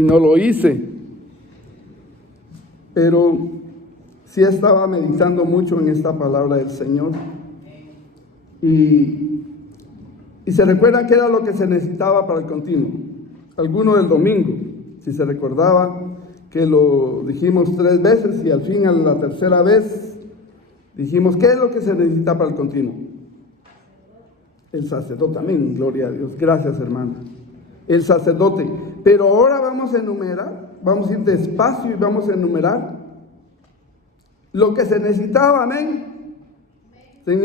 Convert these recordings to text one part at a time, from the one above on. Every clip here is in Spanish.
y no lo hice. Pero sí estaba meditando mucho en esta palabra del Señor. Y se recuerda que era lo que se necesitaba para el continuo. Alguno del domingo, si se recordaba, que lo dijimos 3 veces y al fin a la tercera vez dijimos, ¿qué es lo que se necesita para el continuo? El sacerdote, amén, gloria a Dios, gracias hermana. El sacerdote, pero ahora vamos a enumerar, vamos a ir despacio y vamos a enumerar lo que se necesitaba, amén. Se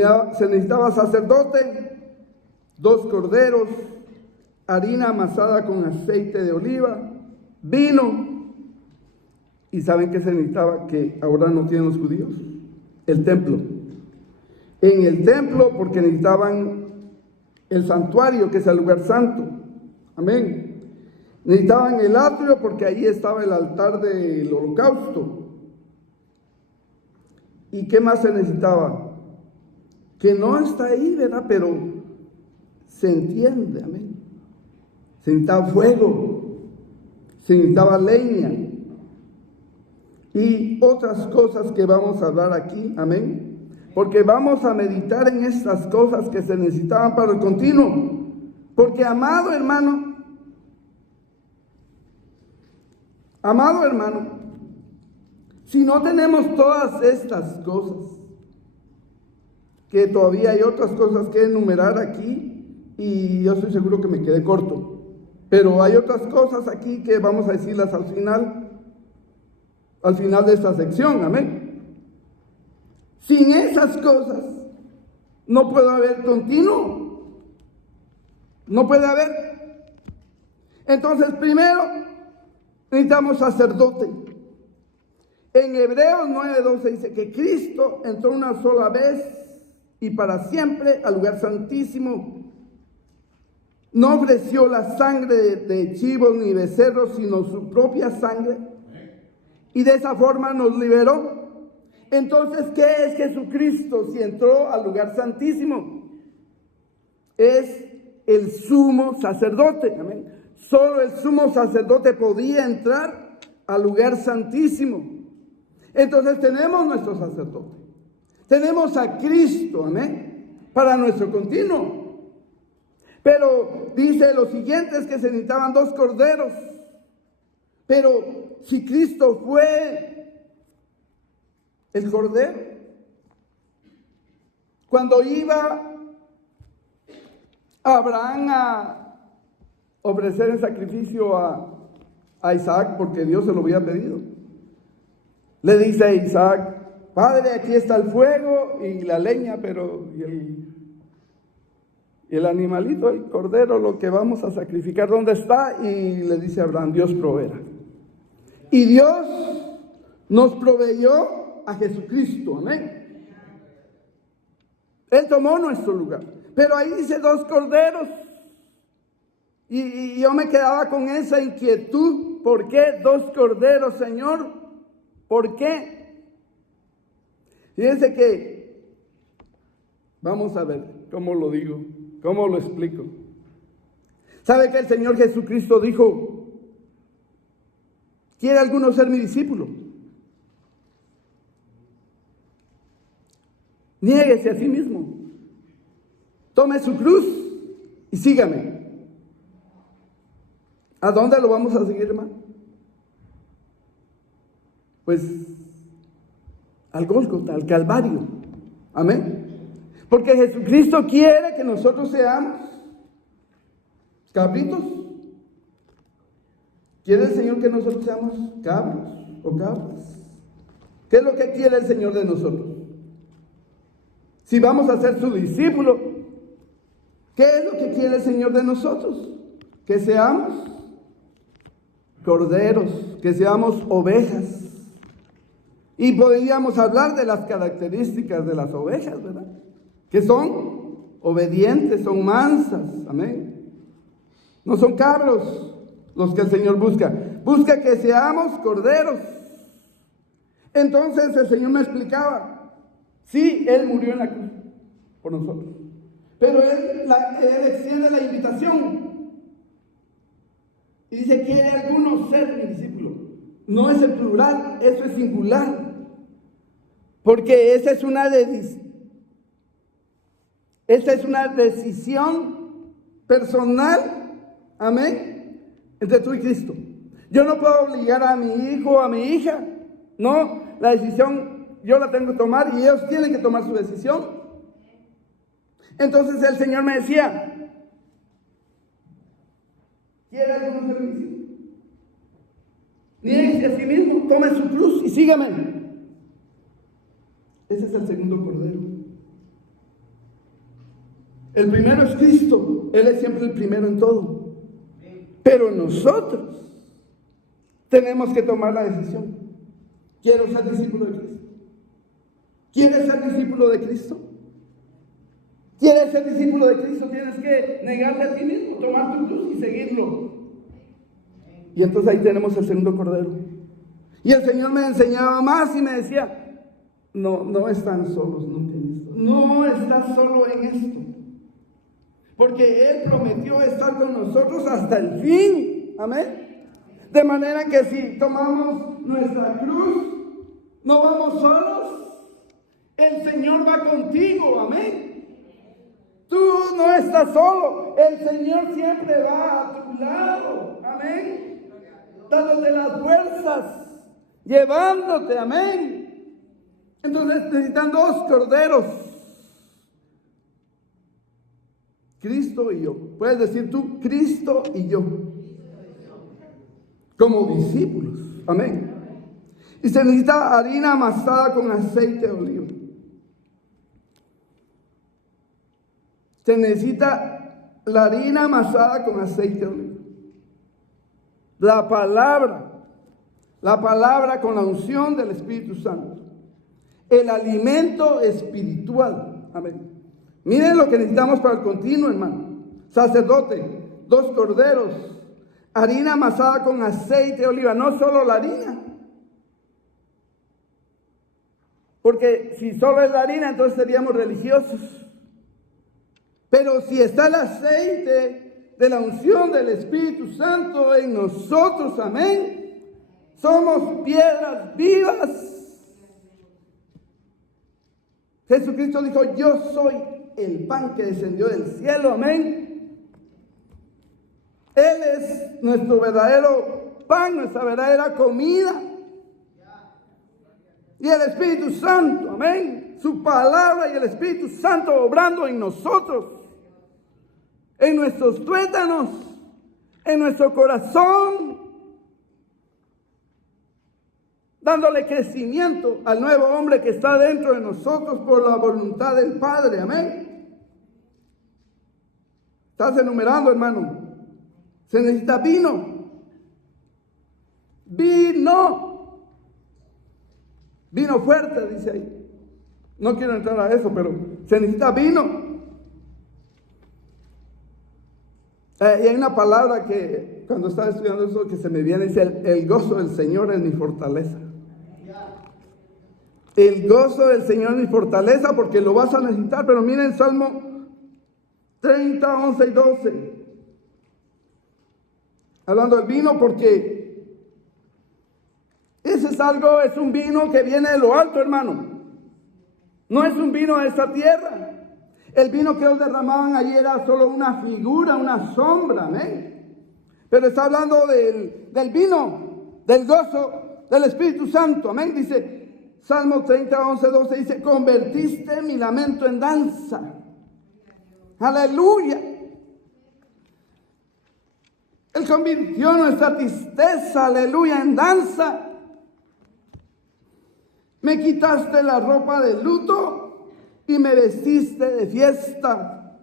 necesitaba sacerdote, 2 corderos, harina amasada con aceite de oliva, vino. ¿Y saben qué se necesitaba? Que ahora no tienen los judíos. El templo. En el templo, porque necesitaban el santuario, que es el lugar santo. Amén. Necesitaban el atrio, porque ahí estaba el altar del holocausto. ¿Y qué más se necesitaba? Que no está ahí, ¿verdad? Pero se entiende, amén. Se necesitaba fuego, se necesitaba leña y otras cosas que vamos a hablar aquí, amén. Porque vamos a meditar en estas cosas que se necesitaban para el continuo. Porque amado hermano, si no tenemos todas estas cosas, que todavía hay otras cosas que enumerar aquí, y yo estoy seguro que me quedé corto, pero hay otras cosas aquí que vamos a decirlas al final de esta sección, amén. Sin esas cosas no puede haber continuo, no puede haber. Entonces primero necesitamos sacerdote. En Hebreos 9:12 dice que Cristo entró una sola vez y para siempre al lugar santísimo. No ofreció la sangre de chivos ni becerros, sino su propia sangre. Y de esa forma nos liberó. Entonces, ¿qué es Jesucristo si entró al lugar santísimo? Es el sumo sacerdote. Amén. Solo el sumo sacerdote podía entrar al lugar santísimo. Entonces tenemos nuestro sacerdote. Tenemos a Cristo, amén, para nuestro continuo. Pero dice lo siguiente, es que se necesitaban 2 corderos. Pero si Cristo fue el cordero, cuando iba Abraham a ofrecer el sacrificio a Isaac, porque Dios se lo había pedido, le dice a Isaac: Padre, aquí está el fuego y la leña, pero el animalito, el cordero, lo que vamos a sacrificar, ¿dónde está? Y le dice a Abraham: Dios proveerá. Y Dios nos proveyó a Jesucristo, amén. Él tomó nuestro lugar. Pero ahí dice 2 corderos. Y yo me quedaba con esa inquietud. ¿Por qué 2 corderos, Señor? ¿Por qué? Fíjense que, vamos a ver cómo lo digo, cómo lo explico. ¿Sabe que el Señor Jesucristo dijo: ¿quiere alguno ser mi discípulo? Niéguese a sí mismo, tome su cruz y sígame. ¿A dónde lo vamos a seguir, hermano? Pues al Gólgota, al Calvario. Amén. Porque Jesucristo quiere que nosotros seamos cabritos. ¿Quiere el Señor que nosotros seamos cabros o cabras? ¿Qué es lo que quiere el Señor de nosotros? Si vamos a ser su discípulo, ¿qué es lo que quiere el Señor de nosotros? Que seamos corderos, que seamos ovejas. Y podríamos hablar de las características de las ovejas, ¿verdad? Que son obedientes, son mansas, amén. No son cabros los que el Señor busca. Busca que seamos corderos. Entonces el Señor me explicaba: sí, Él murió en la cruz por nosotros, pero Él extiende la invitación. Y dice, ¿quiere alguno ser mi discípulo? No es el plural, eso es singular. Porque esa es una decisión personal, amén, entre tú y Cristo. Yo no puedo obligar a mi hijo o a mi hija, no, la decisión yo la tengo que tomar y ellos tienen que tomar su decisión. Entonces el Señor me decía, ¿quiere alguno ser mi discípulo? Niéguese a sí mismo, tome su cruz y sígame. Ese es el segundo cordero. El primero es Cristo, Él es siempre el primero en todo. Pero nosotros tenemos que tomar la decisión. ¿Quiero ser discípulo de Cristo? ¿Quieres ser discípulo de Cristo? ¿Quieres ser discípulo de Cristo? Tienes que negarte a ti mismo, tomar tu cruz y seguirlo. Y entonces ahí tenemos el segundo cordero. Y el Señor me enseñaba más y me decía, no están solos nunca en esto. No estás solo en esto. Porque Él prometió estar con nosotros hasta el fin. Amén. De manera que si tomamos nuestra cruz, no vamos solos. El Señor va contigo. Amén. Tú no estás solo. El Señor siempre va a tu lado. Amén. Dándote las fuerzas. Llevándote. Amén. Entonces necesitan dos corderos. Cristo y yo. Puedes decir tú, Cristo y yo. Como discípulos. Amén. Y se necesita harina amasada con aceite de oliva. Se necesita la harina amasada con aceite de oliva. La palabra con la unción del Espíritu Santo. El alimento espiritual. Amén. Miren lo que necesitamos para el continuo, hermano. Sacerdote, 2 corderos, harina amasada con aceite de oliva, no solo la harina. Porque si solo es la harina, entonces seríamos religiosos. Pero si está el aceite de la unción del Espíritu Santo en nosotros, amén, somos piedras vivas. Jesucristo dijo, yo soy el pan que descendió del cielo, amén. Él es nuestro verdadero pan, nuestra verdadera comida. Y el Espíritu Santo, amén. Su palabra y el Espíritu Santo obrando en nosotros, en nuestros tuétanos, en nuestro corazón, dándole crecimiento al nuevo hombre que está dentro de nosotros por la voluntad del Padre, amén. Estás enumerando, hermano. Se necesita vino. Vino fuerte, dice ahí. No quiero entrar a eso, pero se necesita vino. Y hay una palabra que cuando estaba estudiando eso que se me viene, dice, el gozo del Señor es mi fortaleza. El gozo del Señor es mi fortaleza, porque lo vas a necesitar. Pero miren Salmo 30, 11 y 12. Hablando del vino, porque ese es un vino que viene de lo alto, hermano. No es un vino de esta tierra. El vino que ellos derramaban allí era solo una figura, una sombra, amén. Pero está hablando del vino, del gozo del Espíritu Santo, amén. Dice Salmo 30, 11, 12, dice, convertiste mi lamento en danza. Aleluya. Él convirtió nuestra tristeza, aleluya, en danza. Me quitaste la ropa de luto y me vestiste de fiesta,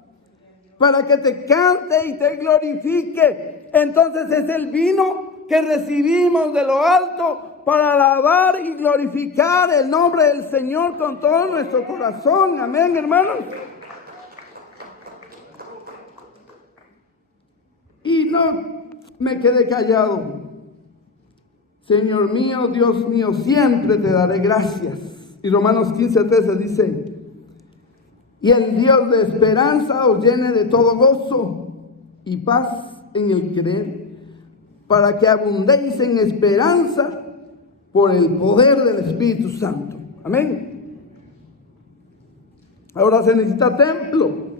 para que te cante y te glorifique. Entonces es el vino que recibimos de lo alto para alabar y glorificar el nombre del Señor con todo nuestro corazón. Amén, hermanos. Y no me quedé callado. Señor mío, Dios mío, siempre te daré gracias. Y Romanos 15, 13 dice, y el Dios de esperanza os llene de todo gozo y paz en el creer, para que abundéis en esperanza por el poder del Espíritu Santo. Amén. Ahora se necesita templo.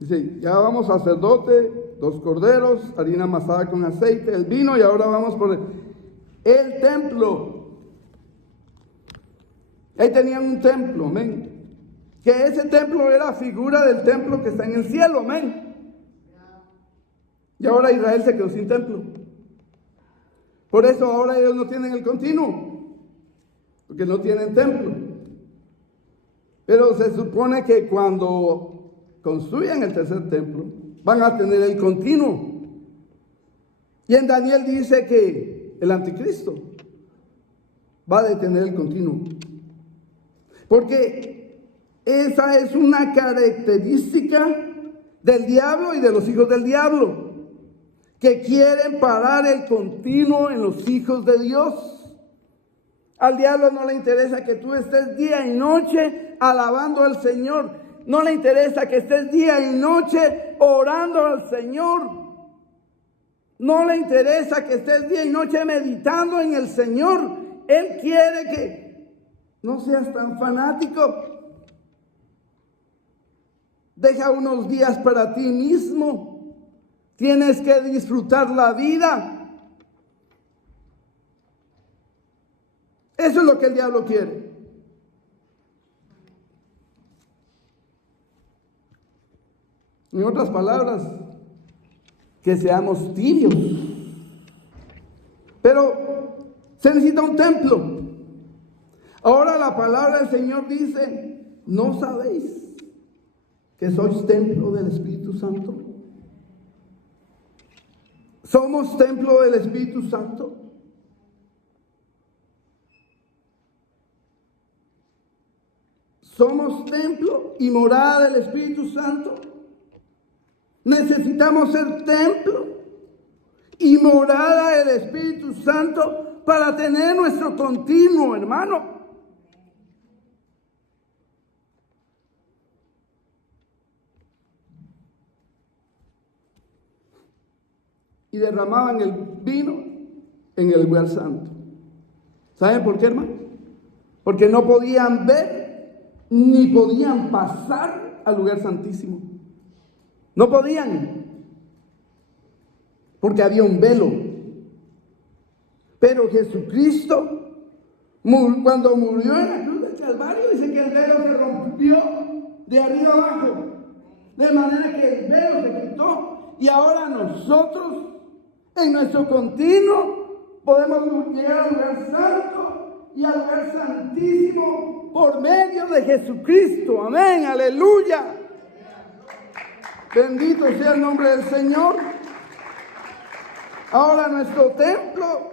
Dice, ya vamos sacerdote, 2 corderos, harina amasada con aceite, el vino, y ahora vamos por el templo. Ahí tenían un templo, amén. Que ese templo era figura del templo que está en el cielo, amén. Y ahora Israel se quedó sin templo. Por eso ahora ellos no tienen el continuo, porque no tienen templo. Pero se supone que cuando construyan el tercer templo, van a tener el continuo. Y en Daniel dice que el anticristo va a detener el continuo. Porque esa es una característica del diablo y de los hijos del diablo, que quieren parar el continuo en los hijos de Dios. Al diablo no le interesa que tú estés día y noche alabando al Señor. No le interesa que estés día y noche orando al Señor. No le interesa que estés día y noche meditando en el Señor. Él quiere que no seas tan fanático. Deja unos días para ti mismo. Tienes que disfrutar la vida. Eso es lo que el diablo quiere. En otras palabras, que seamos tibios. Pero se necesita un templo. Ahora la palabra del Señor dice, ¿no sabéis que sois templo del Espíritu Santo? ¿Somos templo del Espíritu Santo? ¿Somos templo y morada del Espíritu Santo? Necesitamos ser templo y morada del Espíritu Santo para tener nuestro continuo, hermano. Y derramaban el vino en el lugar santo. ¿Saben por qué, hermano? Porque no podían ver ni podían pasar al lugar santísimo. No podían, porque había un velo. Pero Jesucristo, cuando murió en la cruz del Calvario, dice que el velo se rompió de arriba abajo, de manera que el velo se quitó, y ahora nosotros, en nuestro continuo, podemos llegar al lugar santo y al lugar santísimo por medio de Jesucristo. Amén, aleluya. Bendito sea el nombre del Señor. Ahora nuestro templo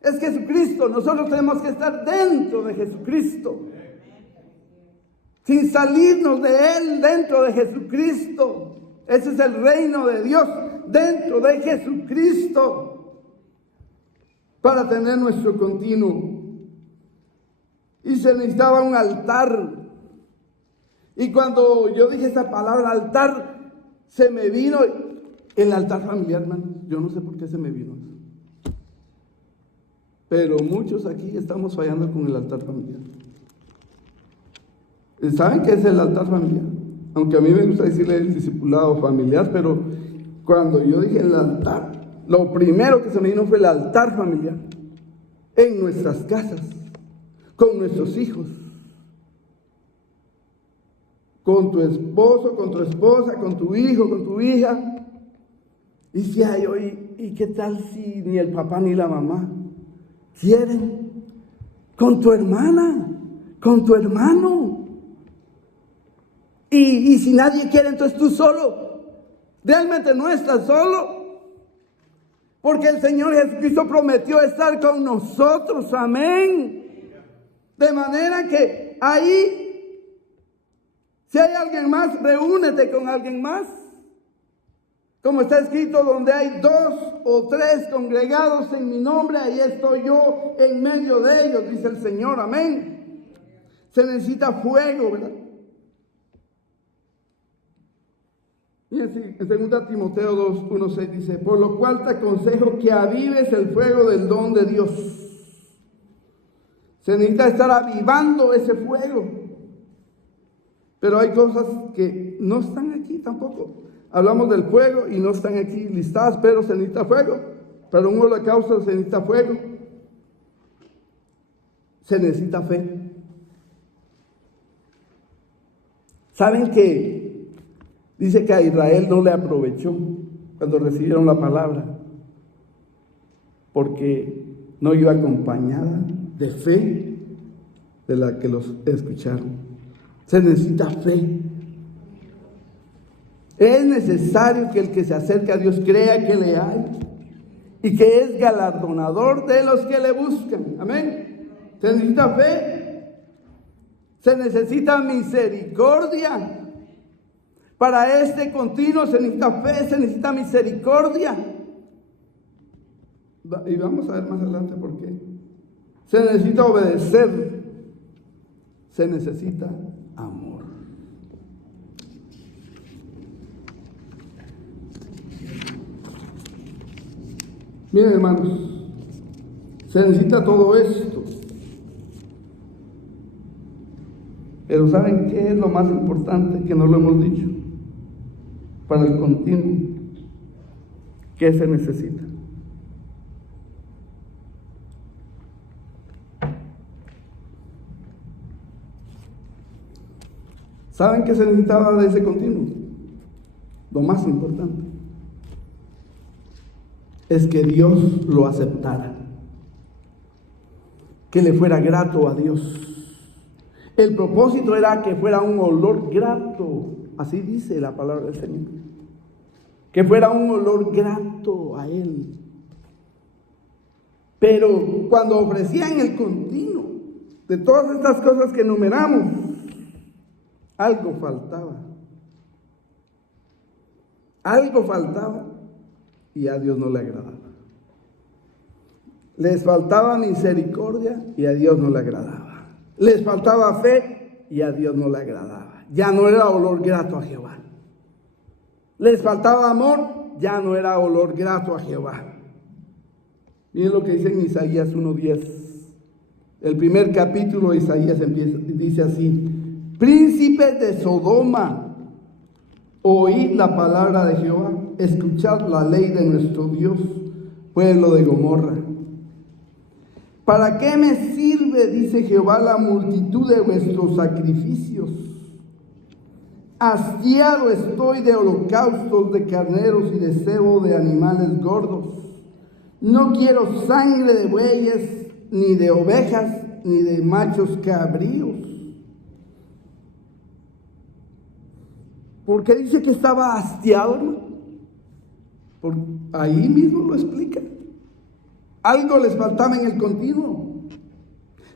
es Jesucristo. Nosotros tenemos que estar dentro de Jesucristo, sin salirnos de Él, dentro de Jesucristo. Ese es el reino de Dios, dentro de Jesucristo, para tener nuestro continuo. Y se necesitaba un altar. Y cuando yo dije esta palabra altar, se me vino el altar familiar, hermano. Yo no sé por qué se me vino. Pero muchos aquí estamos fallando con el altar familiar. ¿Saben qué es el altar familiar? Aunque a mí me gusta decirle el discipulado familiar, pero cuando yo dije el altar, lo primero que se me vino fue el altar familiar. En nuestras casas, con nuestros hijos, con tu esposo, con tu esposa, con tu hijo, con tu hija. Y si hay hoy, ¿y qué tal si ni el papá ni la mamá quieren? Con tu hermana, con tu hermano. Y si nadie quiere, entonces tú solo. Realmente no estás solo, porque el Señor Jesucristo prometió estar con nosotros. Amén. De manera que ahí, si hay alguien más, reúnete con alguien más. Como está escrito, donde hay 2 o 3 congregados en mi nombre, ahí estoy yo en medio de ellos, dice el Señor. Amén. Se necesita fuego, ¿verdad? Fíjense, en 2 Timoteo 2, 1, 6 dice: por lo cual te aconsejo que avives el fuego del don de Dios. Se necesita estar avivando ese fuego. Pero hay cosas que no están aquí tampoco. Hablamos del fuego y no están aquí listadas, pero se necesita fuego. Para un holocausto se necesita fuego. Se necesita fe. ¿Saben que dice que a Israel no le aprovechó cuando recibieron la palabra? Porque no iba acompañada de fe de la que los escucharon. Se necesita fe. Es necesario que el que se acerque a Dios crea que le hay y que es galardonador de los que le buscan. Amén. Se necesita fe. Se necesita misericordia. Para este continuo se necesita fe, se necesita misericordia. Y vamos a ver más adelante por qué. Se necesita obedecer. Se necesita amor. Miren, hermanos, se necesita todo esto. Pero ¿saben qué es lo más importante que no lo hemos dicho? Para el continuo, ¿qué se necesita? ¿Saben qué se necesitaba de ese continuo? Lo más importante es que Dios lo aceptara, que le fuera grato a Dios. El propósito era que fuera un olor grato, así dice la palabra del Señor, que fuera un olor grato a Él. Pero cuando ofrecían el continuo de todas estas cosas que enumeramos, algo faltaba. Algo faltaba y a Dios no le agradaba. Les faltaba misericordia y a Dios no le agradaba. Les faltaba fe y a Dios no le agradaba. Ya no era olor grato a Jehová. Les faltaba amor, ya no era olor grato a Jehová. Miren lo que dice en Isaías 1:10. El primer capítulo de Isaías dice así: príncipes de Sodoma, oíd la palabra de Jehová, escuchad la ley de nuestro Dios, pueblo de Gomorra. ¿Para qué me sirve, dice Jehová, la multitud de vuestros sacrificios? Hastiado estoy de holocaustos de carneros y de cebo de animales gordos. No quiero sangre de bueyes, ni de ovejas, ni de machos cabríos. ¿Por qué dice que estaba hastiado, hermano? Ahí mismo lo explica. Algo les faltaba en el continuo.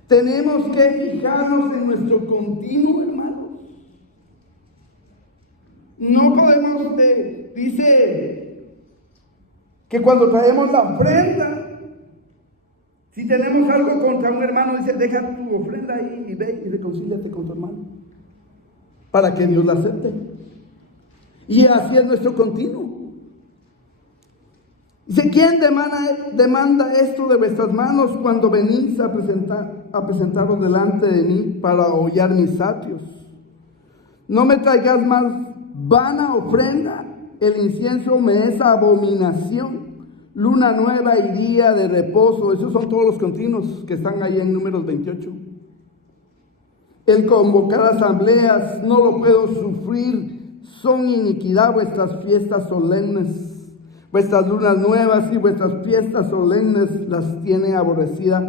Tenemos que fijarnos en nuestro continuo, hermanos. No podemos, dice que cuando traemos la ofrenda, si tenemos algo contra un hermano, dice, deja tu ofrenda ahí y ve y reconcíliate con tu hermano, para que Dios la acepte. Y así es nuestro continuo. Dice, ¿quién demanda esto de vuestras manos cuando venís a presentaros delante de mí para hollar mis atrios? No me traigas más vana ofrenda, el incienso me es abominación. Luna nueva y día de reposo, esos son todos los continuos que están ahí en Números 28. El convocar asambleas, no lo puedo sufrir, son iniquidad vuestras fiestas solemnes. Vuestras lunas nuevas y vuestras fiestas solemnes las tiene aborrecidas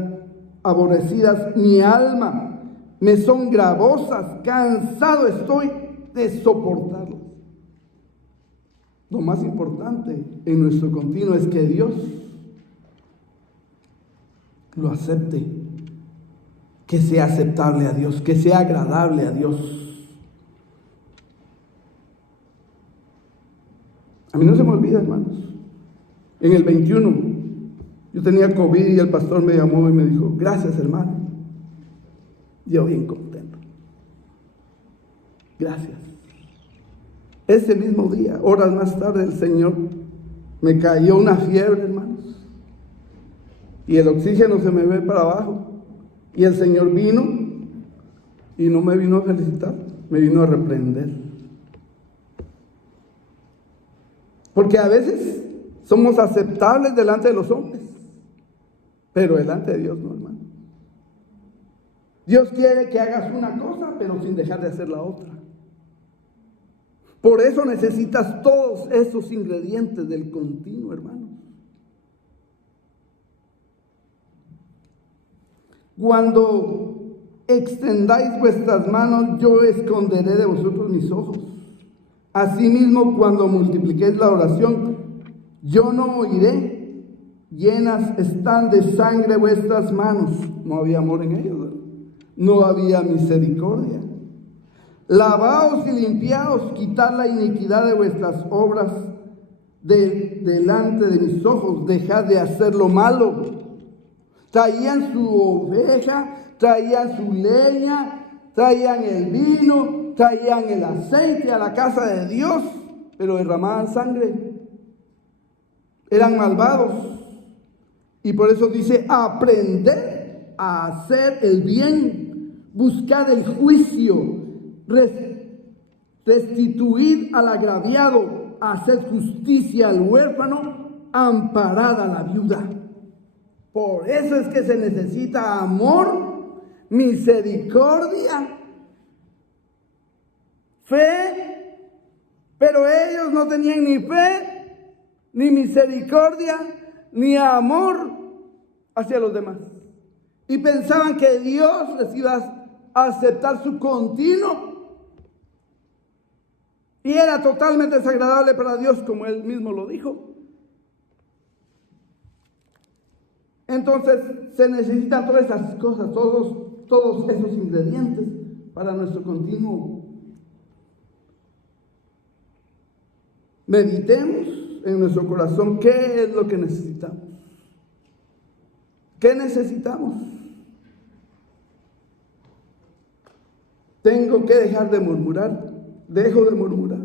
mi alma, me son gravosas, cansado estoy de soportarlas. Lo más importante en nuestro continuo es que Dios lo acepte, que sea aceptable a Dios, que sea agradable a Dios. A mí no se me olvida, hermanos. En el 21, yo tenía COVID y el pastor me llamó y me dijo, gracias, hermano. Yo bien contento. Gracias. Ese mismo día, horas más tarde, el Señor me cayó una fiebre, hermanos. Y el oxígeno se me ve para abajo. Y el Señor vino y no me vino a felicitar, me vino a reprender. Porque a veces somos aceptables delante de los hombres, pero delante de Dios no, hermano. Dios quiere que hagas una cosa, pero sin dejar de hacer la otra. Por eso necesitas todos esos ingredientes del continuo, hermano. Cuando extendáis vuestras manos, yo esconderé de vosotros mis ojos. Asimismo, cuando multipliquéis la oración, yo no oiré. Llenas están de sangre vuestras manos. No había amor en ellos, ¿verdad? No había misericordia. Lavaos y limpiaos, quitad la iniquidad de vuestras obras delante de mis ojos. Dejad de hacer lo malo. Traían su oveja, traían su leña, traían el vino, traían el aceite a la casa de Dios, pero derramaban sangre. Eran malvados. Y por eso dice: aprender a hacer el bien, buscar el juicio, restituir al agraviado, hacer justicia al huérfano, amparar a la viuda. Por eso es que se necesita amor, misericordia, fe, pero ellos no tenían ni fe, ni misericordia, ni amor hacia los demás. Y pensaban que Dios les iba a aceptar su continuo. Y era totalmente desagradable para Dios, como Él mismo lo dijo. Entonces se necesitan todas esas cosas, todos esos ingredientes para nuestro continuo. Meditemos en nuestro corazón qué es lo que necesitamos. ¿Qué necesitamos? Tengo que dejar de murmurar. Dejo de murmurar.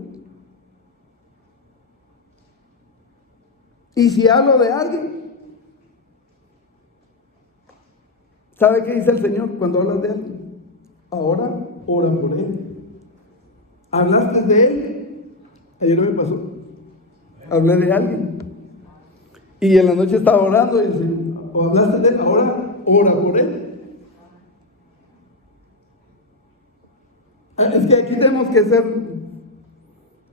Y si hablo de alguien, ¿sabe qué dice el Señor cuando hablas de alguien? Ahora ora por él. ¿Hablaste de él? Ayer me pasó. Hablé de alguien. Y en la noche estaba orando y el Señor, ¿o hablaste de él? Ahora ora por él. Es que aquí tenemos que ser,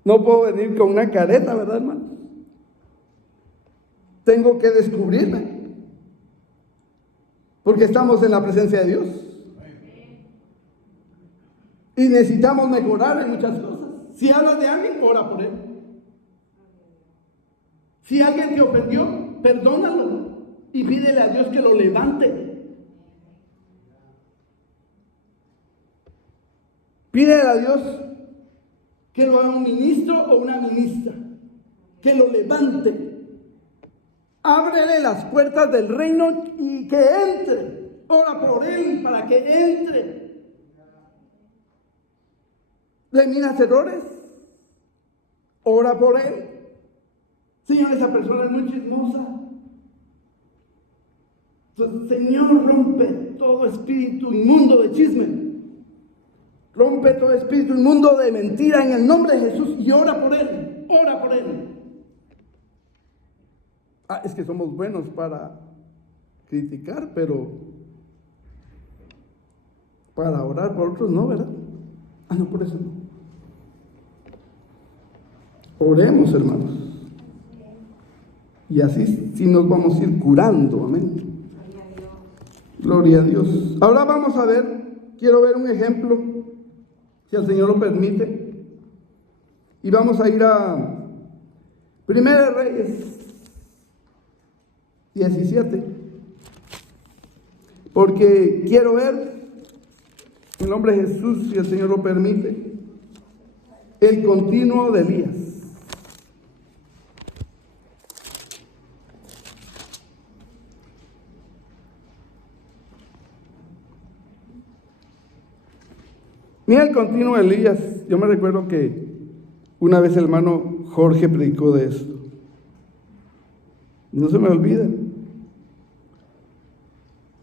no puedo venir con una careta, ¿verdad, hermano? Tengo que descubrirme, porque estamos en la presencia de Dios y necesitamos mejorar en muchas cosas. Si hablas de alguien, ora por él. Si alguien te ofendió, perdónalo y pídele a Dios que lo levante. Pídele a Dios que lo haga un ministro o una ministra, que lo levante. Ábrele las puertas del reino y que entre. Ora por él para que entre. ¿Le miras errores? Ora por él. Señor, esa persona es muy chismosa. Entonces, Señor, rompe todo espíritu inmundo de chisme. Rompe todo espíritu inmundo de mentira en el nombre de Jesús y ora por él. Ora por él. Es que somos buenos para criticar, pero para orar por otros no, ¿verdad? No, por eso no. Oremos, hermanos. Y así sí nos vamos a ir curando, amén. Gloria a Dios. Ahora vamos a ver, quiero ver un ejemplo, si el Señor lo permite. Y vamos a ir a Primera de Reyes 17. Porque quiero ver, en nombre de Jesús, si el Señor lo permite, el continuo de Elías. Mira el continuo de Elías. Yo me recuerdo que Una vez el hermano Jorge predicó de esto. No se me olvida.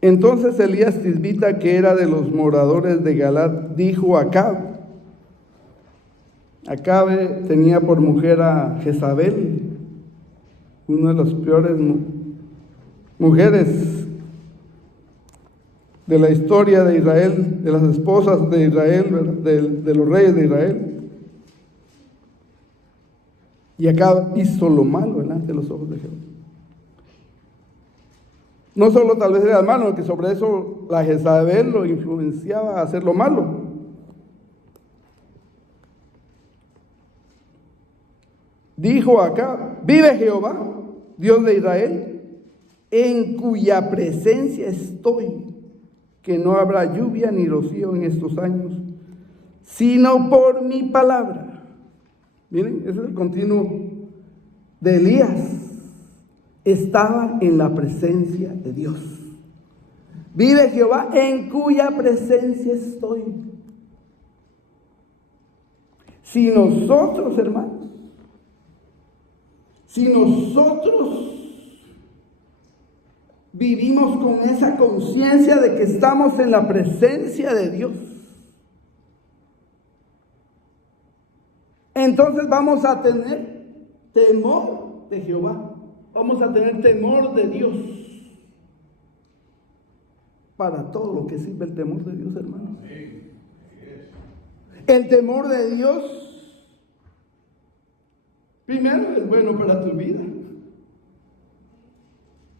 Entonces Elías Tisbita, que era de los moradores de Galad, dijo a Acab. Acabe tenía por mujer a Jezabel, una de las peores mujeres de la historia de Israel, de las esposas de Israel, de los reyes de Israel. Y Acab hizo lo malo delante de los ojos de Jehová. No solo tal vez era malo, que sobre eso la Jezabel lo influenciaba a hacer lo malo. Dijo acá: vive Jehová, Dios de Israel, en cuya presencia estoy, que no habrá lluvia ni rocío en estos años, sino por mi palabra. Miren, ese es el continuo de Elías. Estaba en la presencia de Dios. Vive Jehová, en cuya presencia estoy. Si nosotros, hermanos, si nosotros vivimos con esa conciencia de que estamos en la presencia de Dios, entonces vamos a tener temor de Jehová. Vamos a tener temor de Dios. Para todo lo que sirve el temor de Dios, hermanos. El temor de Dios, primero, es bueno para tu vida.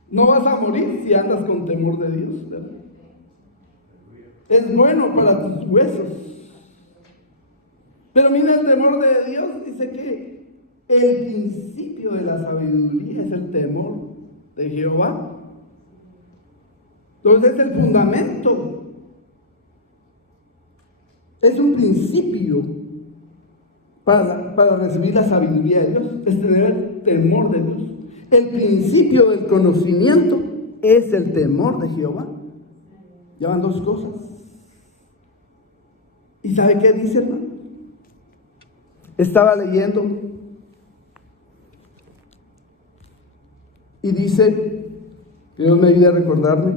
No vas a morir si andas con temor de Dios, ¿verdad? Es bueno para tus huesos. Pero mira, el temor de Dios dice que el principio de la sabiduría es el temor de Jehová. Entonces es el fundamento. Es un principio para recibir la sabiduría de Dios, es tener el temor de Dios. El principio del conocimiento es el temor de Jehová. Ya van dos cosas. ¿Y sabe qué dice, hermano? Estaba leyendo y dice, que Dios me ayude a recordarme,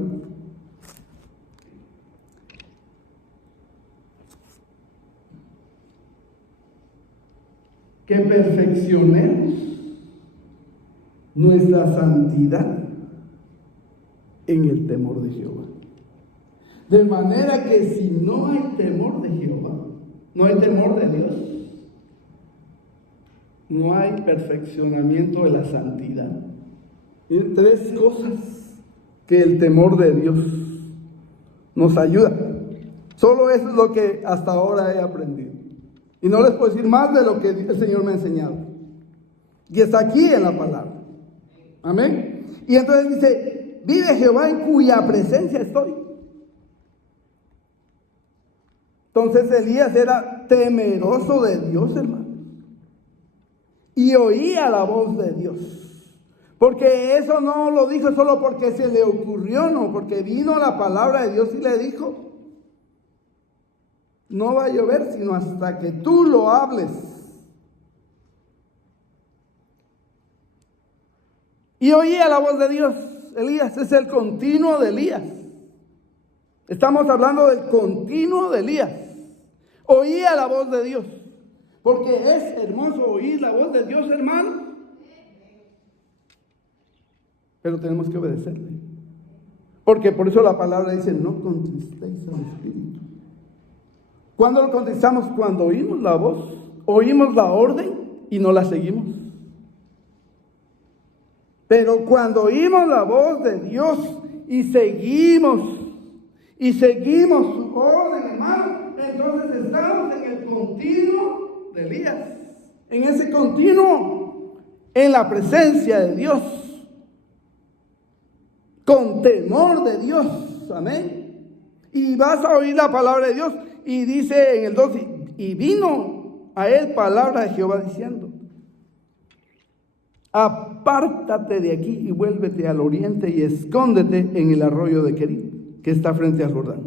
que perfeccionemos nuestra santidad en el temor de Jehová. De manera que si no hay temor de Jehová, no hay temor de Dios, no hay perfeccionamiento de la santidad. Miren, tres cosas que el temor de Dios nos ayuda. Solo eso es lo que hasta ahora he aprendido. Y no les puedo decir más de lo que el Señor me ha enseñado. Y está aquí en la palabra. Amén. Y entonces dice, vive Jehová en cuya presencia estoy. Entonces Elías era temeroso de Dios, hermano. Y oía la voz de Dios. Porque eso no lo dijo solo porque se le ocurrió, no, porque vino la palabra de Dios y le dijo, no va a llover sino hasta que tú lo hables. Y oía la voz de Dios. Elías es el continuo de Elías. Estamos hablando del continuo de Elías. Oía la voz de Dios. Porque es hermoso oír la voz de Dios, hermano. Pero tenemos que obedecerle. Porque por eso la palabra dice, no contristéis al Espíritu. ¿Cuándo lo contristamos? Cuando oímos la voz, oímos la orden y no la seguimos. Pero cuando oímos la voz de Dios y seguimos su orden, hermano, entonces estamos en el continuo de Elías, en ese continuo, en la presencia de Dios, con temor de Dios, amén. Y vas a oír la palabra de Dios, y dice en el 12, y vino a él palabra de Jehová diciendo, apártate de aquí y vuélvete al oriente y escóndete en el arroyo de Querit, que está frente al Jordán.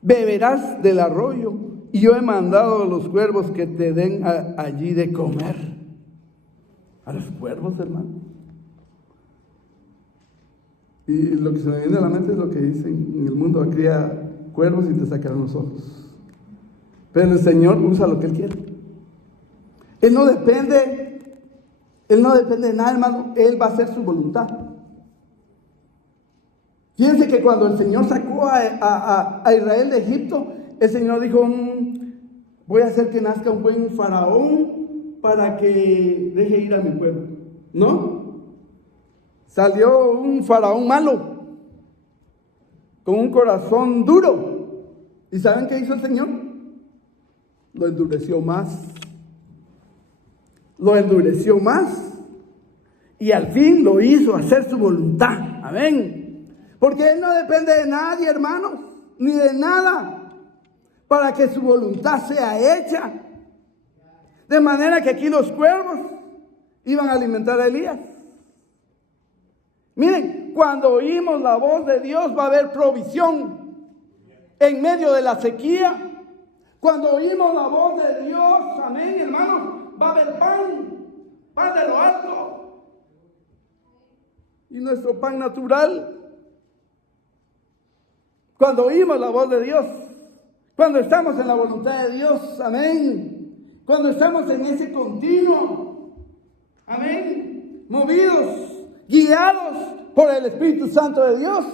Beberás del arroyo y yo he mandado a los cuervos que te den allí de comer. A los cuervos, hermano. Y lo que se me viene a la mente es lo que dicen en el mundo: cría cuervos y te sacarán los ojos. Pero el Señor usa lo que Él quiere. Él no depende de nada, hermano. Él va a hacer su voluntad. Fíjense que cuando el Señor sacó a Israel de Egipto, el Señor dijo: voy a hacer que nazca un buen faraón para que deje ir a mi pueblo. ¿No? Salió un faraón malo, con un corazón duro. ¿Y saben qué hizo el Señor? Lo endureció más. Lo endureció más. Y al fin lo hizo hacer su voluntad. Amén. Porque Él no depende de nadie, hermanos, ni de nada, para que su voluntad sea hecha. De manera que aquí los cuervos iban a alimentar a Elías. Miren, cuando oímos la voz de Dios va a haber provisión en medio de la sequía. Cuando oímos la voz de Dios, amén, hermanos, va a haber pan de lo alto. Y nuestro pan natural, cuando oímos la voz de Dios, cuando estamos en la voluntad de Dios, amén, cuando estamos en ese continuo, amén, movidos, guiados por el Espíritu Santo de Dios,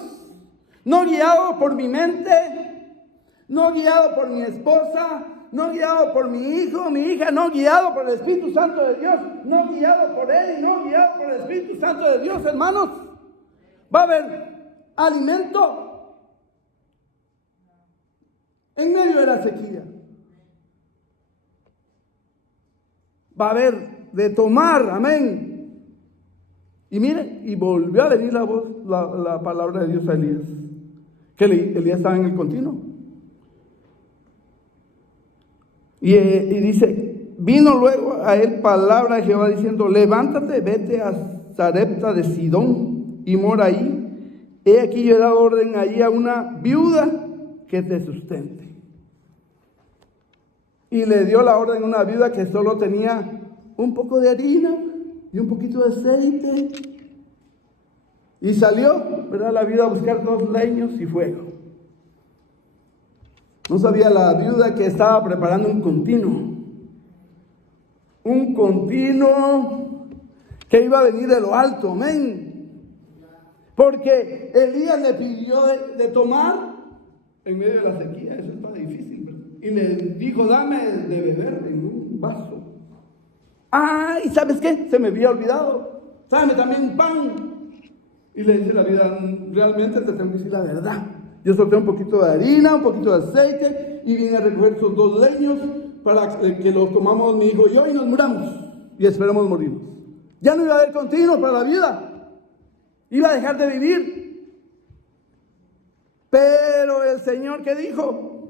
no guiado por mi mente, no guiado por mi esposa, no guiado por mi hijo, mi hija, no guiado por el Espíritu Santo de Dios, no guiado por Él y no guiado por el Espíritu Santo de Dios, hermanos. Va a haber alimento en medio de la sequía. Va a haber de tomar, amén. Y miren, y volvió a venir la palabra de Dios a Elías, que Elías estaba en el continuo. Y dice: vino luego a él palabra de Jehová diciendo: levántate, vete a Sarepta de Sidón y mora ahí. He aquí yo he dado orden allí a una viuda que te sustente. Y le dio la orden a una viuda que solo tenía un poco de harina y un poquito de aceite. Y salió, ¿verdad?, la viuda a buscar 2 leños y fuego. No sabía la viuda que estaba preparando un continuo que iba a venir de lo alto, amén. Porque Elías le pidió de tomar en medio de la sequía. Eso está difícil, ¿verdad? Y le dijo: dame de beber en un vaso. ¡Ay! ¿Sabes qué? Se me había olvidado. Dame también un pan. Y le dice la viuda: realmente te tengo que decir la verdad. Yo solté un poquito de harina, un poquito de aceite y vine a recoger esos 2 leños para que los tomamos mi hijo y yo y nos muramos y esperamos morirnos. Ya no iba a haber continuo para la vida, iba a dejar de vivir. Pero el Señor, ¿qué dijo?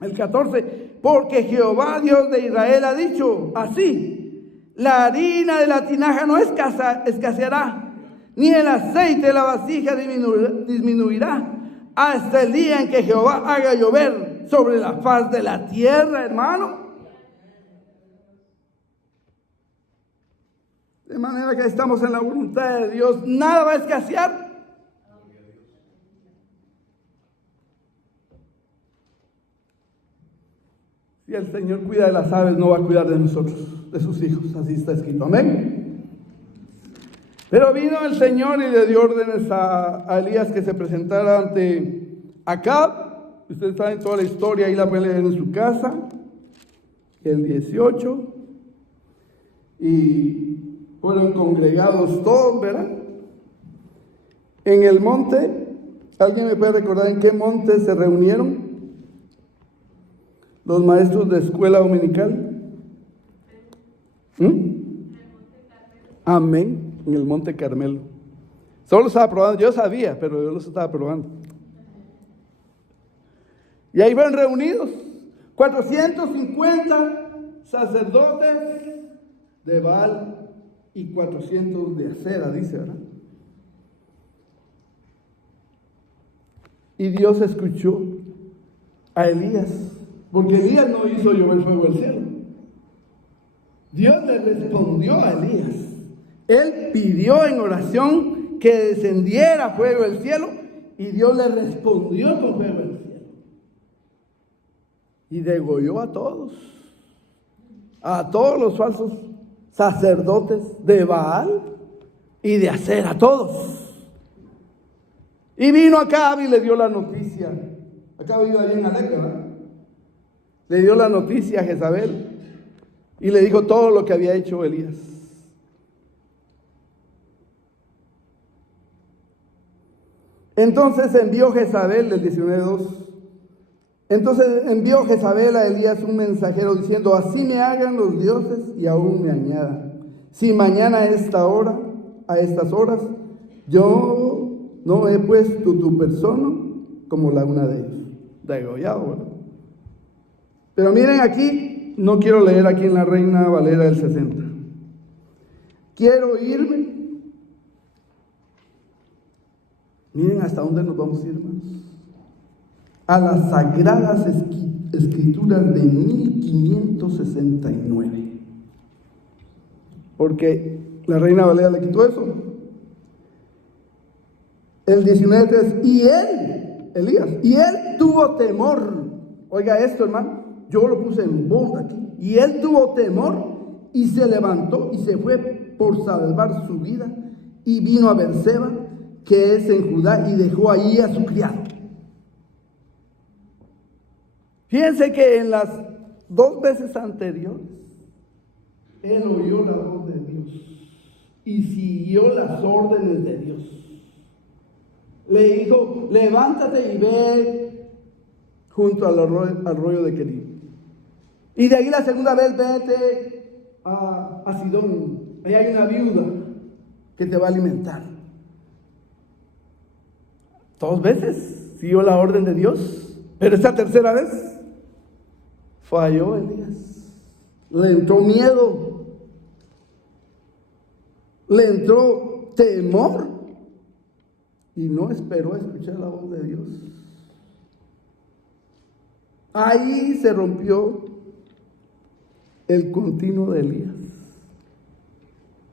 El 14: porque Jehová Dios de Israel ha dicho así: la harina de la tinaja no escaseará, ni el aceite de la vasija disminuirá, hasta el día en que Jehová haga llover sobre la faz de la tierra, hermano. De manera que estamos en la voluntad de Dios, nada va a escasear. Si el Señor cuida de las aves, no va a cuidar de nosotros, de sus hijos. Así está escrito, amén. Pero vino el Señor y le dio órdenes a Elías que se presentara ante Acab. Ustedes saben toda la historia, ahí la pueden leer en su casa. El 18. Y fueron congregados todos, ¿verdad? En el monte. ¿Alguien me puede recordar en qué monte se reunieron los maestros de escuela dominical? Amén. En el Monte Carmelo. Solo estaba probando, yo sabía, pero yo los estaba probando. Y ahí fueron reunidos 450 sacerdotes de Baal y 400 de Acera, dice, ¿verdad? Y Dios escuchó a Elías, porque Elías no hizo llover fuego del cielo. Dios le respondió a Elías. Él pidió en oración que descendiera fuego del cielo y Dios le respondió con fuego del cielo. Y degolló a todos los falsos sacerdotes de Baal y de Acera, a todos. Y vino Acab y le dio la noticia. Acab iba bien alegre, ¿verdad? Le dio la noticia a Jezabel y le dijo todo lo que había hecho Elías. Entonces envió Jezabel, el 19:2. Entonces envió Jezabel a Elías un mensajero diciendo: así me hagan los dioses y aún me añadan. Si mañana a esta hora, a estas horas, yo no he puesto tu persona como la una de ellos. Degollado, ¿verdad? Pero miren aquí, no quiero leer aquí en la Reina Valera del 60. Quiero irme. Miren hasta dónde nos vamos a ir, hermanos. A las Sagradas Escrituras de 1569. Porque la Reina Valera le quitó eso. El 19:3. Y él, Elías, y él tuvo temor. Oiga esto, hermano. Yo lo puse en voz aquí. Y él tuvo temor y se levantó y se fue por salvar su vida y vino a Berseba, que es en Judá, y dejó allí a su criado. Fíjense que en las 2 veces anteriores, él oyó la voz de Dios y siguió las órdenes de Dios. Le dijo: levántate y ve junto al arroyo de Querid. Y de ahí la segunda vez, vete a Sidón. Ahí hay una viuda que te va a alimentar. 2 veces siguió la orden de Dios, pero esta tercera vez falló Elías. Le entró miedo, le entró temor y no esperó a escuchar la voz de Dios. Ahí se rompió el continuo de Elías.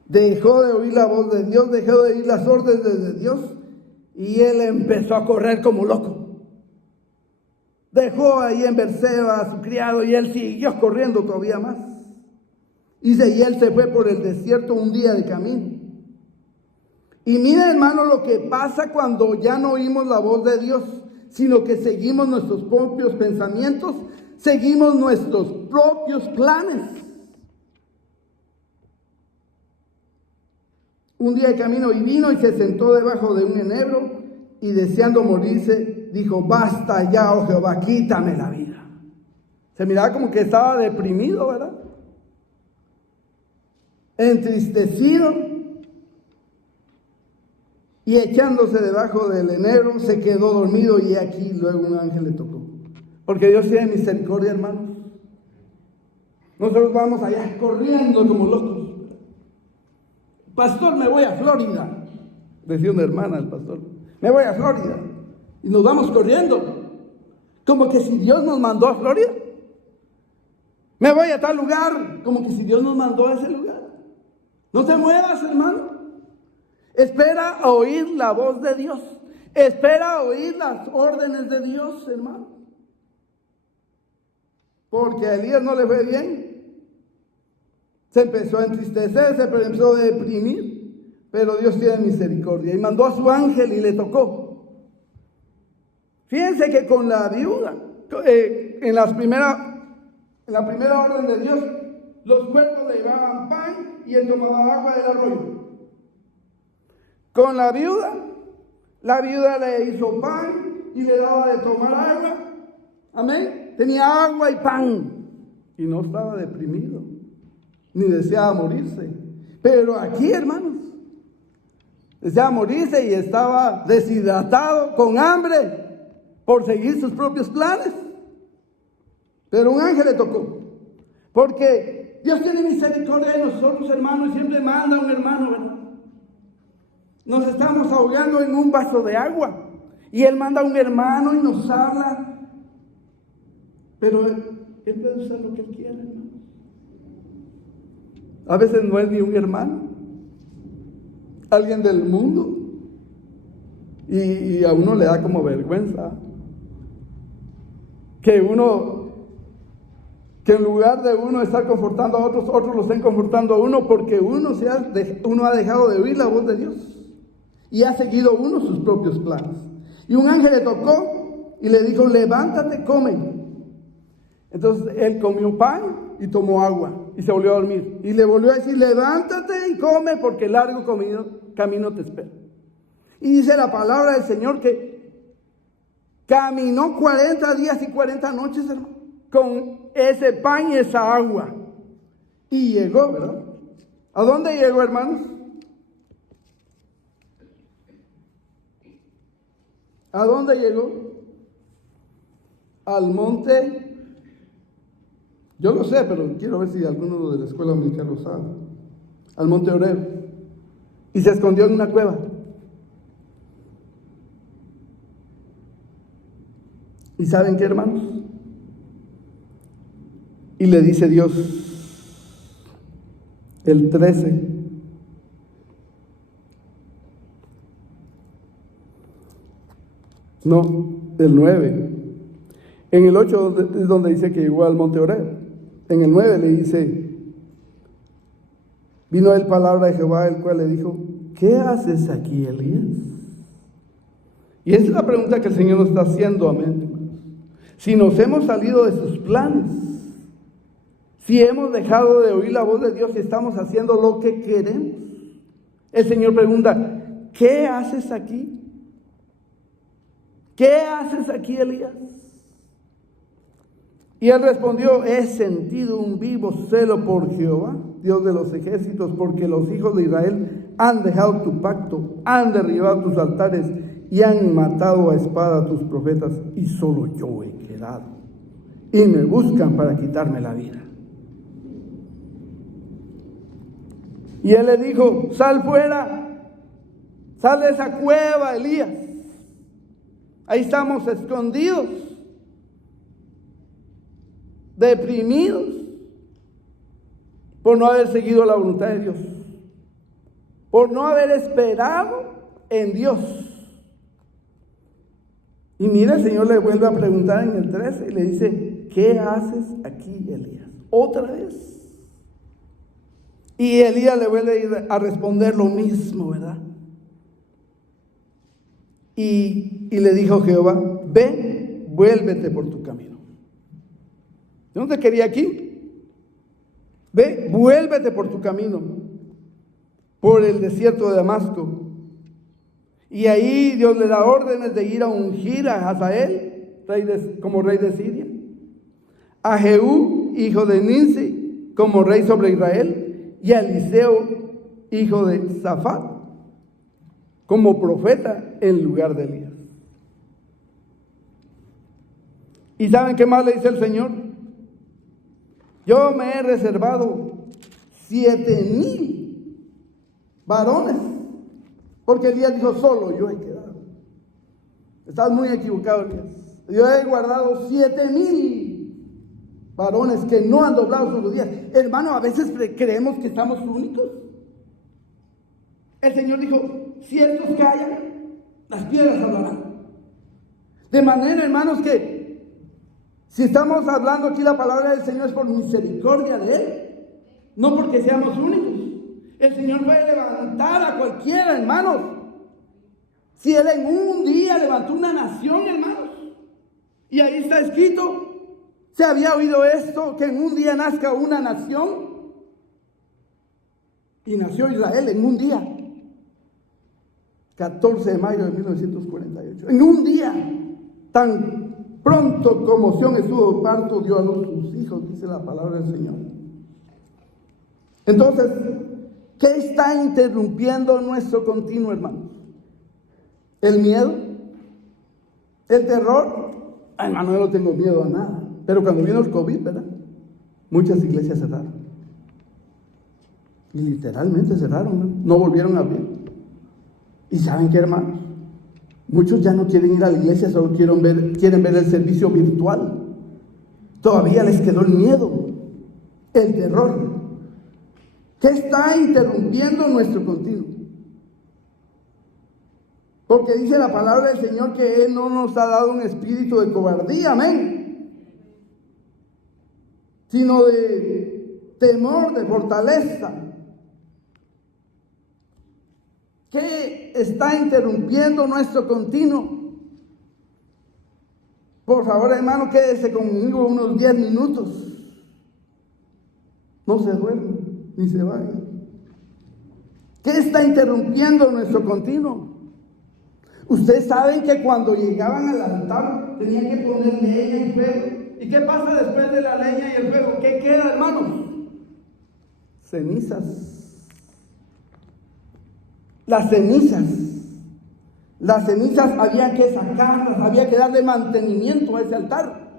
Dejó de oír la voz de Dios, dejó de oír las órdenes de Dios y él empezó a correr como loco. Dejó ahí en Berseba a su criado y él siguió corriendo todavía más. Y él se fue por el desierto un día de camino. Y mira, hermano, lo que pasa cuando ya no oímos la voz de Dios, sino que seguimos nuestros propios pensamientos, seguimos nuestros propios planes. Un día de camino y vino y se sentó debajo de un enebro y deseando morirse, dijo: basta ya, oh Jehová, quítame la vida. Se miraba como que estaba deprimido, ¿verdad? Entristecido. Y echándose debajo del enebro, se quedó dormido y aquí luego un ángel le tocó. Porque Dios tiene misericordia, hermanos. Nosotros vamos allá corriendo como locos. Pastor, me voy a Florida. Decía una hermana del pastor: me voy a Florida. Y nos vamos corriendo. Como que si Dios nos mandó a Florida. Me voy a tal lugar. Como que si Dios nos mandó a ese lugar. No te muevas, hermano. Espera a oír la voz de Dios. Espera a oír las órdenes de Dios, hermano. Porque a Elías no le fue bien. Se empezó a entristecer, se empezó a deprimir. Pero Dios tiene misericordia. Y mandó a su ángel y le tocó. Fíjense que con la viuda, en la primera orden de Dios, los cuervos le llevaban pan y él tomaba agua del arroyo. Con la viuda le hizo pan y le daba de tomar agua. Amén. Tenía agua y pan. Y no estaba deprimido, ni deseaba morirse. Pero aquí, hermanos, deseaba morirse y estaba deshidratado, con hambre, por seguir sus propios planes. Pero un ángel le tocó. Porque Dios tiene misericordia de nosotros, hermanos, y siempre manda a un hermano, ¿verdad? Nos estamos ahogando en un vaso de agua y Él manda a un hermano y nos habla Pero Él puede usar lo que Él quiera, ¿no? A veces no es ni un hermano, alguien del mundo. Y a uno le da como vergüenza que en lugar de uno estar confortando a otros, otros lo estén confortando a uno, porque uno ha dejado de oír la voz de Dios y ha seguido uno sus propios planes. Y un ángel le tocó y le dijo: levántate, come. Entonces él comió pan y tomó agua y se volvió a dormir. Y le volvió a decir: levántate y come, porque largo camino te espera. Y dice la palabra del Señor que caminó 40 días y 40 noches, hermano, con ese pan y esa agua. Y llegó, ¿verdad? ¿A dónde llegó, hermanos? ¿A dónde llegó? Al monte. Yo lo sé, pero quiero ver si alguno de la escuela dominical lo sabe. Al monte Horeb. Y se escondió en una cueva. ¿Y saben qué, hermanos? Y le dice Dios, el 13, no, el 9. En el 8 es donde dice que llegó al monte Horeb. En el 9 le dice: vino él palabra de Jehová, el cual le dijo: ¿qué haces aquí, Elías? Y esa es la pregunta que el Señor nos está haciendo, amén. Si nos hemos salido de sus planes, si hemos dejado de oír la voz de Dios y estamos haciendo lo que queremos, el Señor pregunta: ¿qué haces aquí? ¿Qué haces aquí, Elías? Y él respondió: he sentido un vivo celo por Jehová, Dios de los ejércitos, porque los hijos de Israel han dejado tu pacto, han derribado tus altares y han matado a espada a tus profetas, y solo yo he quedado, y me buscan para quitarme la vida. Y él le dijo: sal fuera, sal de esa cueva, Elías. Ahí estamos escondidos, deprimidos, por no haber seguido la voluntad de Dios, por no haber esperado en Dios. Y mira, el Señor le vuelve a preguntar en el 13 y le dice: ¿qué haces aquí, Elías? Otra vez. Y Elías le vuelve a responder lo mismo, ¿verdad? Y le dijo Jehová: ve, vuélvete por tu camino. Yo no te quería aquí. Ve, vuélvete por tu camino, por el desierto de Damasco. Y ahí Dios le da órdenes de ir a ungir a Hazael como rey de Siria, a Jehú, hijo de Ninsi, como rey sobre Israel, y a Eliseo, hijo de Safat, como profeta en lugar de Elías. ¿Y saben qué más le dice el Señor? Yo me he reservado 7,000 varones, porque Elías dijo: solo yo he quedado. Estás muy equivocado, Elías. Yo he guardado 7,000 varones que no han doblado sus rodillas. Hermano, a veces creemos que estamos únicos. El Señor dijo: si estos callan, las piedras hablarán. De manera, hermanos, que si estamos hablando aquí la palabra del Señor es por misericordia de Él, no porque seamos únicos. El Señor puede levantar a cualquiera, hermanos. Si Él en un día levantó una nación, hermanos, y ahí está escrito, ¿se había oído esto? Que en un día nazca una nación. Y nació Israel en un día, 14 de mayo de 1948. En un día, tan pronto como Sión estuvo de parto, dio a luz sus hijos, dice la palabra del Señor. Entonces, ¿qué está interrumpiendo nuestro continuo, hermanos? ¿El miedo? ¿El terror? Ay, hermano, yo no tengo miedo a nada. Pero cuando vino el COVID, ¿verdad? Muchas iglesias cerraron. Y literalmente cerraron, ¿no? No volvieron a abrir. ¿Y saben qué, hermanos? Muchos ya no quieren ir a la iglesia, solo quieren ver el servicio virtual. Todavía les quedó el miedo, el terror, que está interrumpiendo nuestro continuo. Porque dice la palabra del Señor que Él no nos ha dado un espíritu de cobardía, amén, sino de temor, de fortaleza. ¿Qué está interrumpiendo nuestro continuo? Por favor, hermano, quédese conmigo unos 10 minutos. No se duerma, ni se vaya. ¿Qué está interrumpiendo nuestro continuo? Ustedes saben que cuando llegaban al altar tenían que poner leña y fuego. ¿Y qué pasa después de la leña y el fuego? ¿Qué queda, hermanos? Cenizas. Las cenizas había que sacarlas, había que darle mantenimiento a ese altar.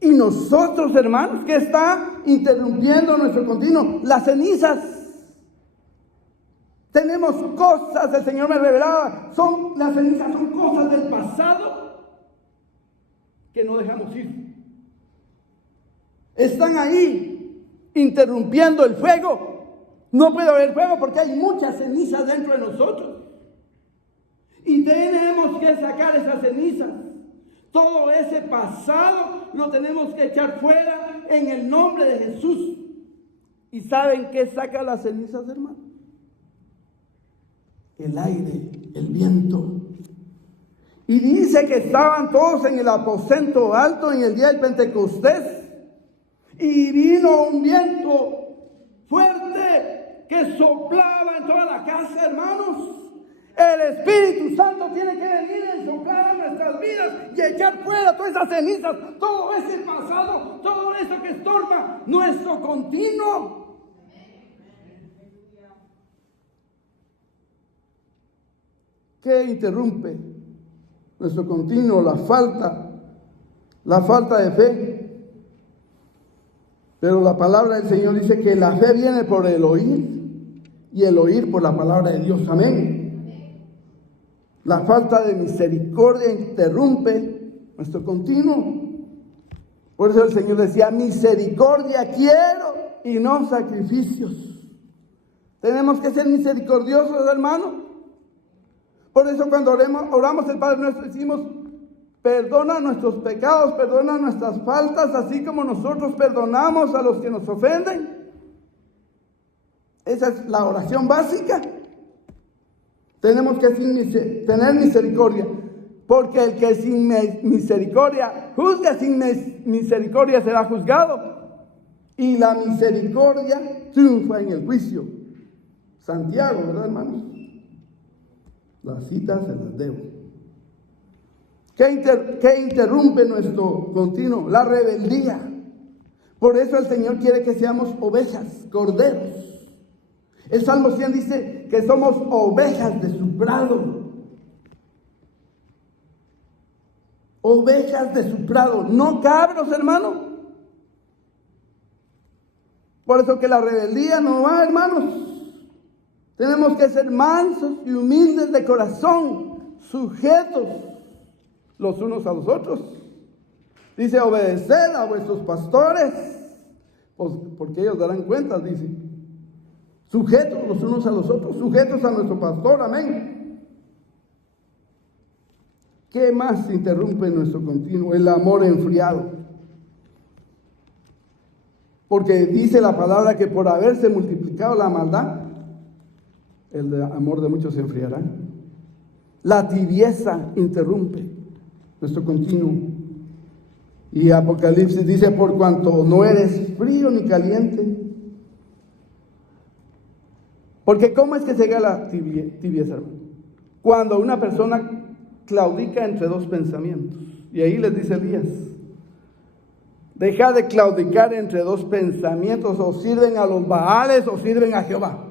Y nosotros, hermanos, ¿qué está interrumpiendo nuestro continuo? Las cenizas. Tenemos cosas, el Señor me revelaba, las cenizas son cosas del pasado que no dejamos ir. Están ahí interrumpiendo el fuego. No puede haber fuego porque hay muchas cenizas dentro de nosotros. Y tenemos que sacar esas cenizas. Todo ese pasado lo tenemos que echar fuera en el nombre de Jesús. ¿Y saben qué saca las cenizas, hermano? El aire, el viento. Y dice que estaban todos en el aposento alto en el día del Pentecostés. Y vino un viento fuerte que soplaba en toda la casa, hermanos. El Espíritu Santo tiene que venir y soplar en nuestras vidas y echar fuera todas esas cenizas, todo ese pasado, todo eso que estorba nuestro continuo. ¿Qué interrumpe nuestro continuo? La falta de fe. Pero la palabra del Señor dice que la fe viene por el oír y el oír por la palabra de Dios. Amén. La falta de misericordia interrumpe nuestro continuo. Por eso el Señor decía, misericordia quiero y no sacrificios. Tenemos que ser misericordiosos, hermanos. Por eso cuando oramos el Padre Nuestro decimos, perdona nuestros pecados, perdona nuestras faltas, así como nosotros perdonamos a los que nos ofenden. Esa es la oración básica. Tenemos que tener misericordia, porque el que sin misericordia juzga, sin misericordia será juzgado. Y la misericordia triunfa en el juicio. Santiago, ¿verdad, hermanos? Las citas se las debo. ¿Qué interrumpe nuestro continuo? La rebeldía. Por eso el Señor quiere que seamos ovejas, corderos. El Salmo 100 dice que somos ovejas de su prado. Ovejas de su prado, no cabros, hermano. Por eso que la rebeldía no va, hermanos. Tenemos que ser mansos y humildes de corazón, sujetos los unos a los otros. Dice, obedeced a vuestros pastores, pues, porque ellos darán cuentas, dice. Sujetos los unos a los otros, sujetos a nuestro pastor, amén. ¿Qué más interrumpe nuestro continuo? El amor enfriado. Porque dice la palabra que por haberse multiplicado la maldad, el amor de muchos se enfriará. La tibieza interrumpe nuestro continuo. Y Apocalipsis dice, por cuanto no eres frío ni caliente. Porque ¿cómo es que llega la tibieza, hermano? Cuando una persona claudica entre dos pensamientos. Y ahí les dice Elías, deja de claudicar entre dos pensamientos, o sirven a los Baales o sirven a Jehová.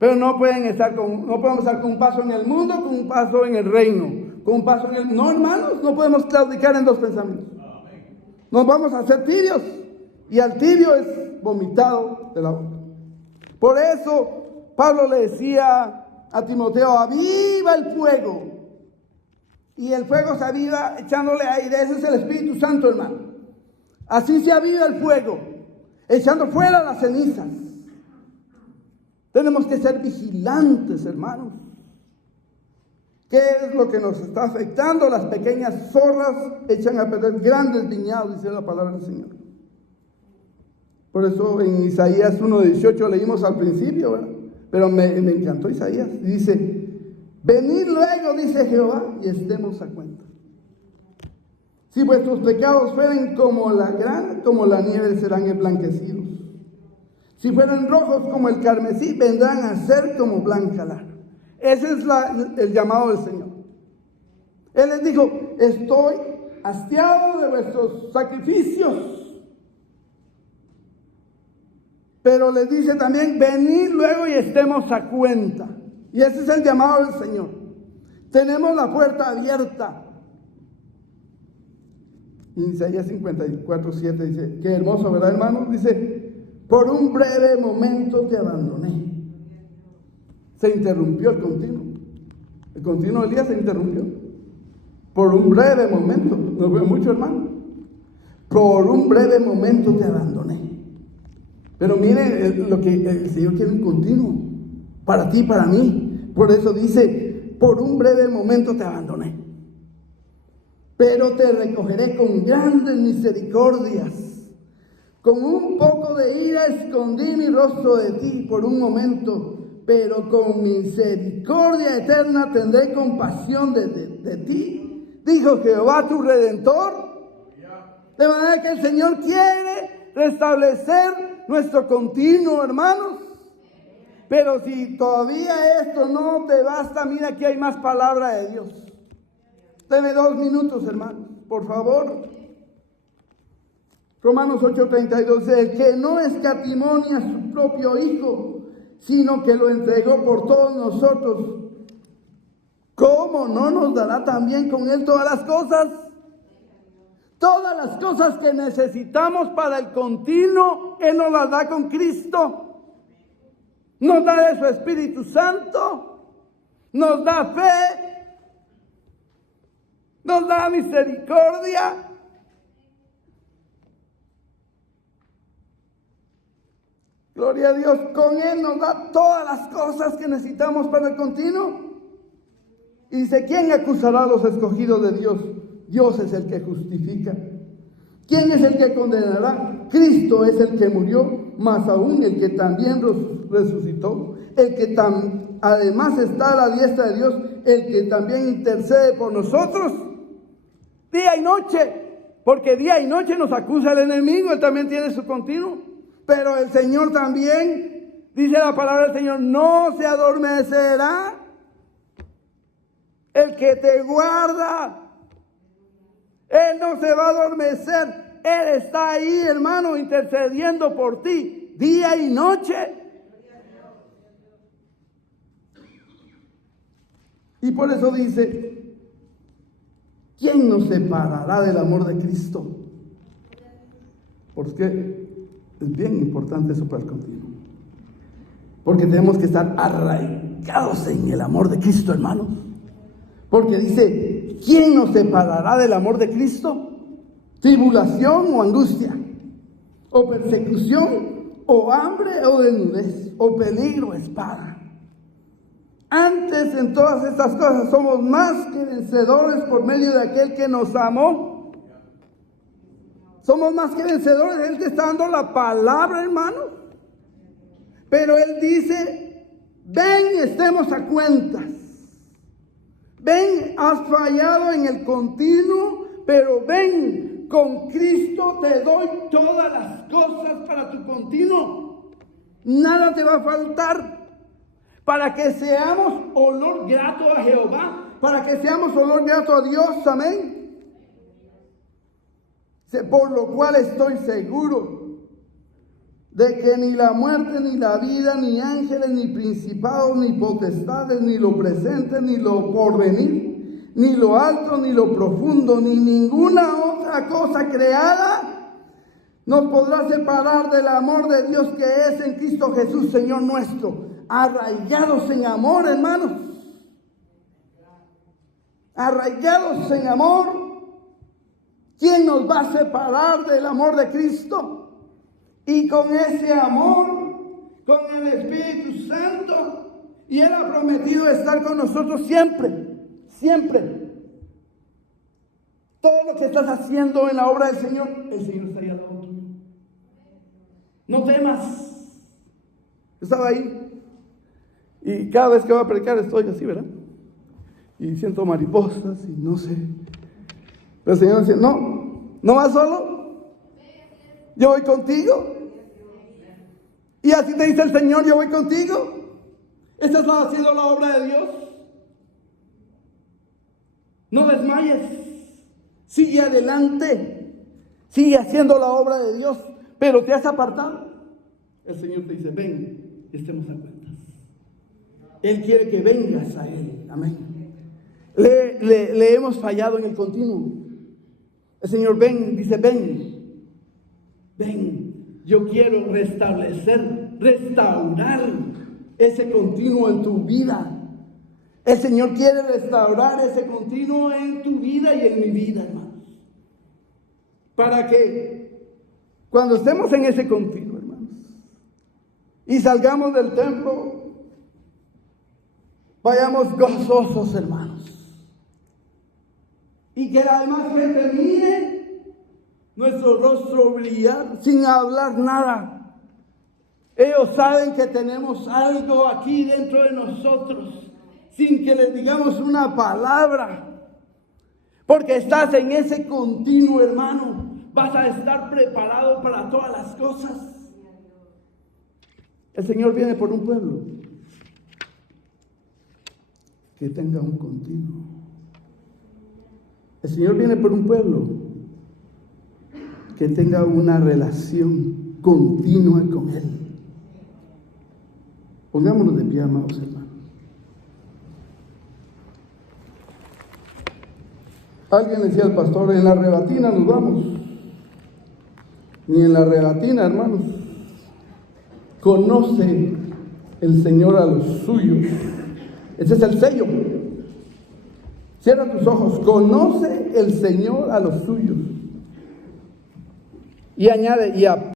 Pero no podemos estar con un paso en el mundo, con un paso en el reino. No, hermanos, no podemos claudicar en dos pensamientos. Nos vamos a hacer tibios, y al tibio es vomitado de la boca. Por eso Pablo le decía a Timoteo, aviva el fuego. Y el fuego se aviva echándole aire. Ese es el Espíritu Santo, hermano. Así se aviva el fuego, echando fuera las cenizas. Tenemos que ser vigilantes, hermanos. ¿Qué es lo que nos está afectando? Las pequeñas zorras echan a perder grandes viñados, dice la palabra del Señor. Por eso en Isaías 1:18 leímos al principio, ¿verdad? Pero me encantó Isaías. Dice, venid luego, dice Jehová, y estemos a cuenta. Si vuestros pecados fueren como la grana, como la nieve serán emblanquecidos. Si fueran rojos como el carmesí, vendrán a ser como blanca lana. Ese es el llamado del Señor. Él les dijo, estoy hastiado de vuestros sacrificios. Pero les dice también, venid luego y estemos a cuenta. Y ese es el llamado del Señor. Tenemos la puerta abierta. Isaías 54:7 dice, qué hermoso, ¿verdad, hermano? Dice, por un breve momento te abandoné. Se interrumpió el continuo. El continuo del día se interrumpió. Por un breve momento. ¿Nos veo mucho, hermano? Por un breve momento te abandoné. Pero mire lo que el Señor quiere, un continuo. Para ti, para mí. Por eso dice, por un breve momento te abandoné. Pero te recogeré con grandes misericordias. Con un poco de ira escondí mi rostro de ti por un momento. Pero con misericordia eterna tendré compasión de ti, dijo Jehová tu Redentor. De manera que el Señor quiere restablecer nuestro continuo, hermanos. Pero si todavía esto no te basta, mira, aquí hay más palabra de Dios. Deme 2 minutos, hermanos, por favor. Romanos 8:32, el que no escatimonia a su propio Hijo, sino que lo entregó por todos nosotros, ¿cómo no nos dará también con Él todas las cosas? Todas las cosas que necesitamos para el continuo, Él nos las da con Cristo. Nos da de su Espíritu Santo, nos da fe, nos da misericordia. Gloria a Dios, con Él nos da todas las cosas que necesitamos para el continuo. Y dice, ¿quién acusará a los escogidos de Dios? Dios es el que justifica. ¿Quién es el que condenará? Cristo es el que murió, más aún el que también resucitó, el que además está a la diestra de Dios, el que también intercede por nosotros, día y noche, porque día y noche nos acusa el enemigo, él también tiene su continuo. Pero el Señor también, dice la palabra del Señor, no se adormecerá el que te guarda. Él no se va a adormecer. Él está ahí, hermano, intercediendo por ti, día y noche. Y por eso dice, ¿quién nos separará del amor de Cristo? Porque es bien importante eso para el continuo. Porque tenemos que estar arraigados en el amor de Cristo, hermanos. Porque dice, ¿quién nos separará del amor de Cristo? ¿Tribulación o angustia? ¿O persecución? ¿O hambre o desnudez? ¿O peligro o espada? Antes, en todas estas cosas, somos más que vencedores por medio de aquel que nos amó. Somos más que vencedores. Él te está dando la palabra, hermano. Pero Él dice, ven, estemos a cuentas. Ven, has fallado en el continuo, pero ven, con Cristo te doy todas las cosas para tu continuo. Nada te va a faltar. Para que seamos olor grato a Jehová, para que seamos olor grato a Dios, amén. Por lo cual estoy seguro de que ni la muerte, ni la vida, ni ángeles, ni principados, ni potestades, ni lo presente, ni lo porvenir, ni lo alto, ni lo profundo, ni ninguna otra cosa creada nos podrá separar del amor de Dios que es en Cristo Jesús, Señor nuestro. Arraigados en amor, hermanos. Arraigados en amor. ¿Quién nos va a separar del amor de Cristo? Y con ese amor, con el Espíritu Santo, y Él ha prometido estar con nosotros siempre, siempre. Todo lo que estás haciendo en la obra del Señor, el Señor está ahí al lado tuyo. No temas. Estaba ahí, y cada vez que voy a predicar estoy así, ¿verdad? Y siento mariposas y no sé. Pero el Señor dice, no vas solo, yo voy contigo. Y así te dice el Señor, yo voy contigo. ¿Estás haciendo la obra de Dios? No desmayes, sigue adelante, sigue haciendo la obra de Dios, pero te has apartado. El Señor te dice, ven, estemos a cuentas. Él quiere que vengas a Él, amén. Le hemos fallado en el continuo. El Señor dice, ven, yo quiero restaurar ese continuo en tu vida. El Señor quiere restaurar ese continuo en tu vida y en mi vida, hermanos. Para que cuando estemos en ese continuo, hermanos, y salgamos del templo, vayamos gozosos, hermanos. Y que la demás gente mire nuestro rostro brillar sin hablar nada. Ellos saben que tenemos algo aquí dentro de nosotros, sin que les digamos una palabra. Porque estás en ese continuo, hermano. Vas a estar preparado para todas las cosas. El Señor viene por un pueblo que tenga un continuo. El Señor viene por un pueblo que tenga una relación continua con Él. Pongámonos de pie, amados hermanos. Alguien decía al pastor, en la rebatina nos vamos. Ni en la rebatina, hermanos. Conoce el Señor a los suyos. Ese es el sello. Cierra tus ojos. Conoce el Señor a los suyos. Y añade,